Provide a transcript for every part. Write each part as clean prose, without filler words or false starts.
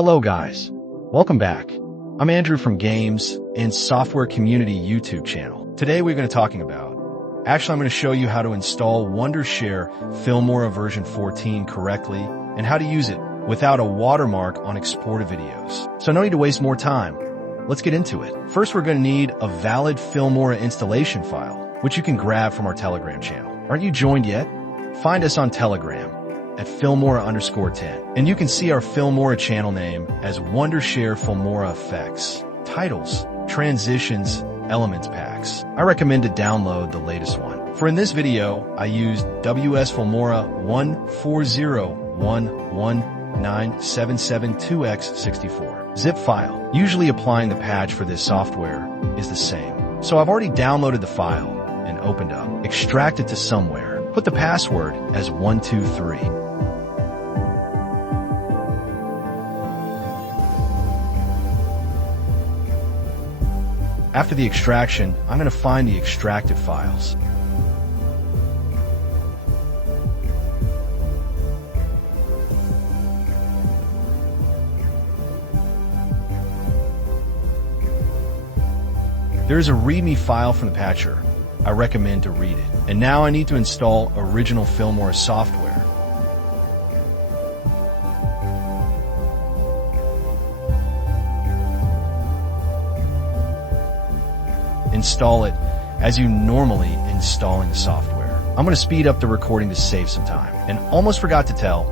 Hello guys, welcome back. I'm Andrew from Games and Software Community YouTube channel. Today we're going to talking about, I'm going to show you how to install Wondershare Filmora version 14 correctly and how to use it without a watermark on exported videos. So no need to waste more time. Let's get into it. First, we're going to need a valid Filmora installation file, which you can grab from our Telegram channel. Aren't you joined yet? Find us on Telegram at Filmora_10. And you can see our Filmora channel name as Wondershare Filmora Effects, Titles, Transitions, Elements Packs. I recommend to download the latest one. For in this video, I used WS Filmora 140119772x64 zip file. Usually applying the patch for this software is the same. So I've already downloaded the file and opened up. Extract it to somewhere. Put the password as 123. After the extraction, I'm going to find the extracted files. There is a README file from the patcher. I recommend to read it. And now I need to install original Filmora software. Install it as you normally installing the software. I'm going to speed up the recording to save some time. And almost forgot to tell,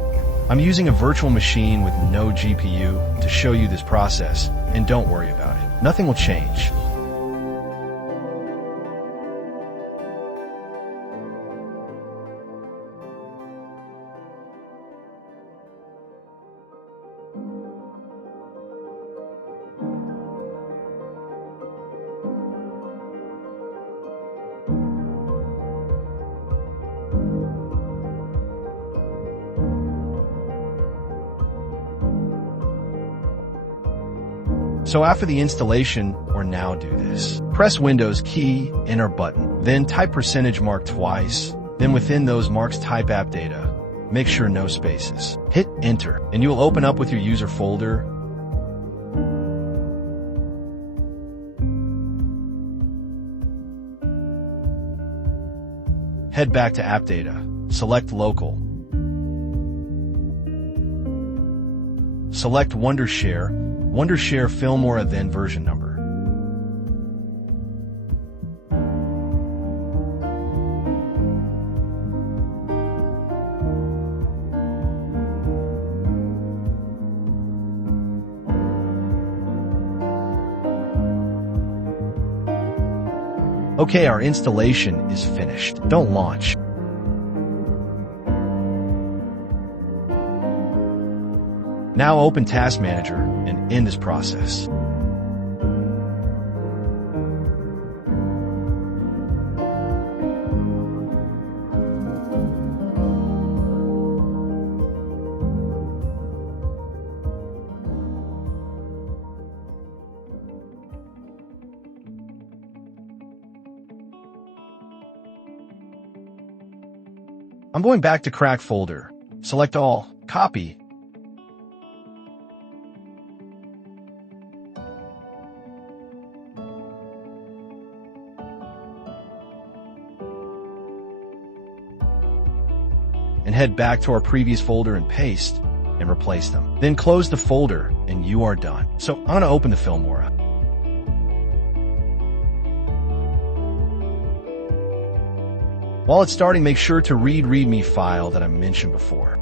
I'm using a virtual machine with no GPU to show you this process, and don't worry about it. Nothing will change. So after the installation, or now do this. Press Windows key, enter button, then type %mark twice, then within those marks type app data. Make sure no spaces. Hit enter, and you will open up with your user folder. Head back to app data, select local. Select Wondershare Filmora, then version number. Okay, our installation is finished. Don't launch. Now open Task Manager and end this process. I'm going back to Crack folder. Select all, copy, and head back to our previous folder and paste and replace them. Then close the folder and you are done. So I'm going to open the Filmora. While it's starting, make sure to read README file that I mentioned before.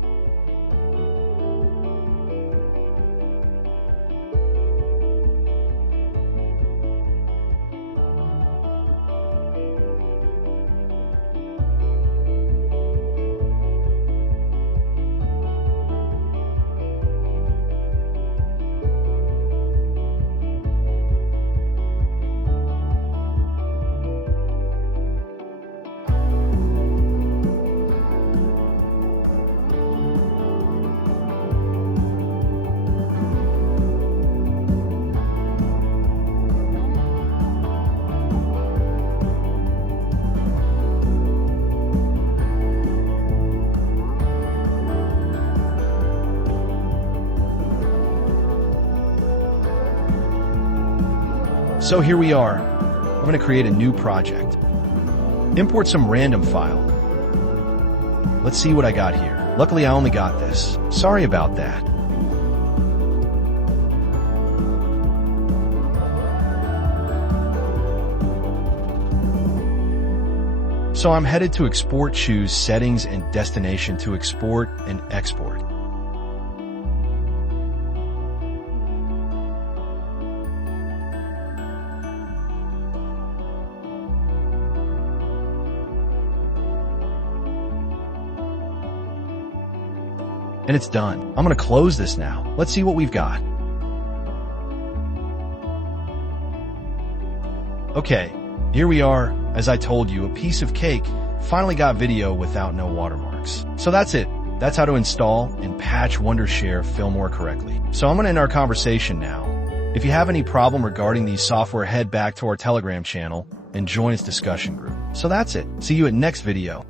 So here we are. I'm going to create a new project. Import some random file. Let's see what I got here. Luckily, I only got this. Sorry about that. So I'm headed to export, choose settings and destination to export and export. And it's done. I'm going to close this now. Let's see what we've got. Okay, here we are. As I told you, a piece of cake. Finally got video without no watermarks. So that's it. That's how to install and patch Wondershare Filmora correctly. So I'm going to end our conversation now. If you have any problem regarding these software, head back to our Telegram channel and join its discussion group. So that's it. See you at next video.